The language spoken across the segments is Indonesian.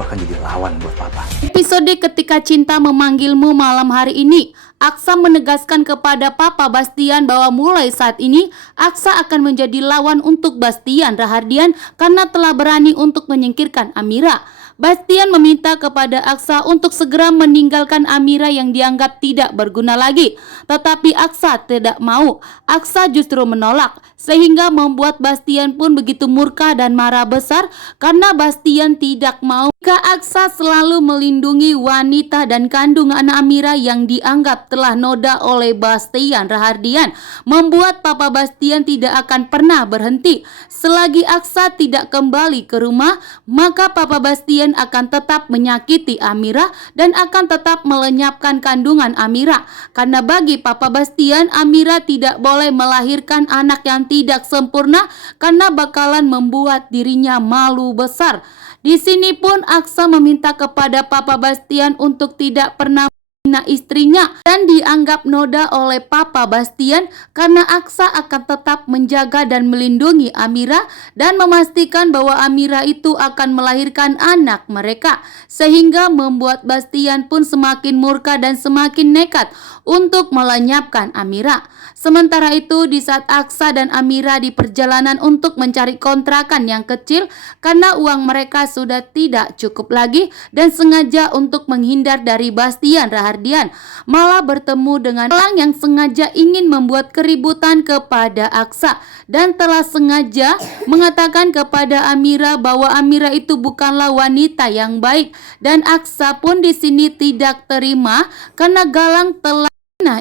aku akan jadi lawan buat papa. Episode Ketika Cinta Memanggilmu malam hari ini, Aksa menegaskan kepada Papa Bastian bahwa mulai saat ini Aksa akan menjadi lawan untuk Bastian Rahardian karena telah berani untuk menyingkirkan Amira. Bastian meminta kepada Aksa untuk segera meninggalkan Amira yang dianggap tidak berguna lagi. Tetapi Aksa tidak mau. Aksa justru menolak, sehingga membuat Bastian pun begitu murka dan marah besar karena Bastian tidak mau jika Aksa selalu melindungi wanita dan kandungan Amira yang dianggap telah noda oleh Bastian Rahardian. Membuat Papa Bastian tidak akan pernah berhenti. Selagi Aksa tidak kembali ke rumah, maka Papa Bastian akan tetap menyakiti Amira dan akan tetap melenyapkan kandungan Amira. Karena bagi Papa Bastian, Amira tidak boleh melahirkan anak yang tidak sempurna karena bakalan membuat dirinya malu besar. Di sini pun Aksa meminta kepada Papa Bastian untuk tidak pernah menghina istrinya dan dianggap noda oleh Papa Bastian karena Aksa akan tetap menjaga dan melindungi Amira dan memastikan bahwa Amira itu akan melahirkan anak mereka, sehingga membuat Bastian pun semakin murka dan semakin nekat untuk melenyapkan Amira. Sementara itu, di saat Aksa dan Amira di perjalanan untuk mencari kontrakan yang kecil karena uang mereka sudah tidak cukup lagi dan sengaja untuk menghindar dari Bastian Rahardian, malah bertemu dengan orang yang sengaja ingin membuat keributan kepada Aksa dan telah sengaja mengatakan kepada Amira bahwa Amira itu bukanlah wanita yang baik, dan Aksa pun di sini tidak terima karena Galang telah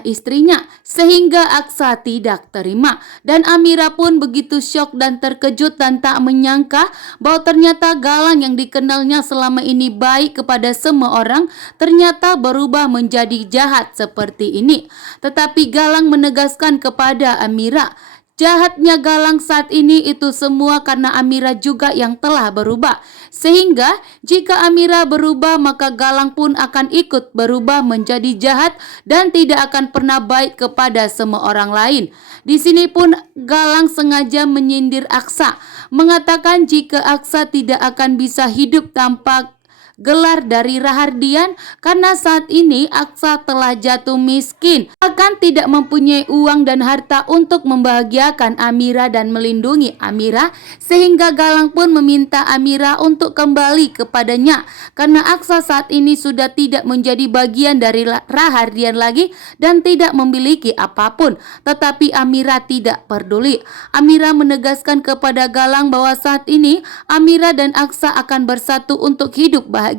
istrinya, sehingga Aksa tidak terima dan Amira pun begitu syok dan terkejut dan tak menyangka bahwa ternyata Galang yang dikenalnya selama ini baik kepada semua orang ternyata berubah menjadi jahat seperti ini. Tetapi Galang menegaskan kepada Amira, jahatnya Galang saat ini itu semua karena Amira juga yang telah berubah. Sehingga jika Amira berubah, maka Galang pun akan ikut berubah menjadi jahat dan tidak akan pernah baik kepada semua orang lain. Di sini pun Galang sengaja menyindir Aksa, mengatakan jika Aksa tidak akan bisa hidup tanpa gelar dari Rahardian karena saat ini Aksa telah jatuh miskin, akan tidak mempunyai uang dan harta untuk membahagiakan Amira dan melindungi Amira, sehingga Galang pun meminta Amira untuk kembali kepadanya karena Aksa saat ini sudah tidak menjadi bagian dari Rahardian lagi dan tidak memiliki apapun. Tetapi Amira tidak peduli. Amira menegaskan kepada Galang bahwa saat ini Amira dan Aksa akan bersatu untuk hidup bahagia.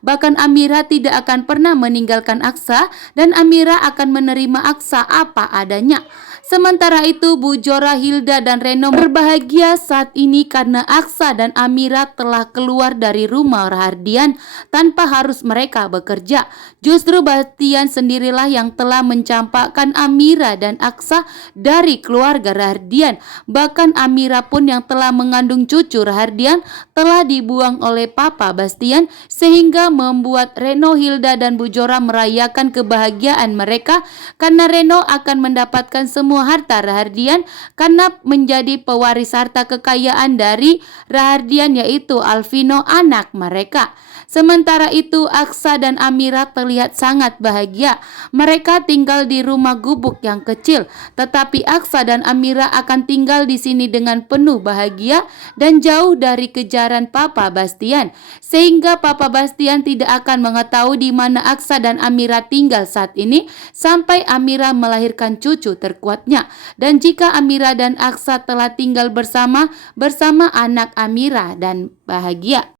Bahkan Amira tidak akan pernah meninggalkan Aksa dan Amira akan menerima Aksa apa adanya. Sementara itu, Bu Jora, Hilda, dan Reno berbahagia saat ini karena Aksa dan Amira telah keluar dari rumah Rahardian tanpa harus mereka bekerja. Justru Bastian sendirilah yang telah mencampakkan Amira dan Aksa dari keluarga Rahardian. Bahkan Amira pun yang telah mengandung cucu Rahardian telah dibuang oleh Papa Bastian, sehingga membuat Reno, Hilda, dan Bu Jora merayakan kebahagiaan mereka karena Reno akan mendapatkan semua harta Rahardian karena menjadi pewaris harta kekayaan dari Rahardian, yaitu Alvino, anak mereka. Sementara itu Aksa dan Amira terlihat sangat bahagia. Mereka tinggal di rumah gubuk yang kecil, tetapi Aksa dan Amira akan tinggal di sini dengan penuh bahagia dan jauh dari kejaran Papa Bastian, sehingga Papa Bastian tidak akan mengetahui di mana Aksa dan Amira tinggal saat ini sampai Amira melahirkan cucu terkuatnya. Dan jika Amira dan Aksa telah tinggal bersama anak Amira dan bahagia.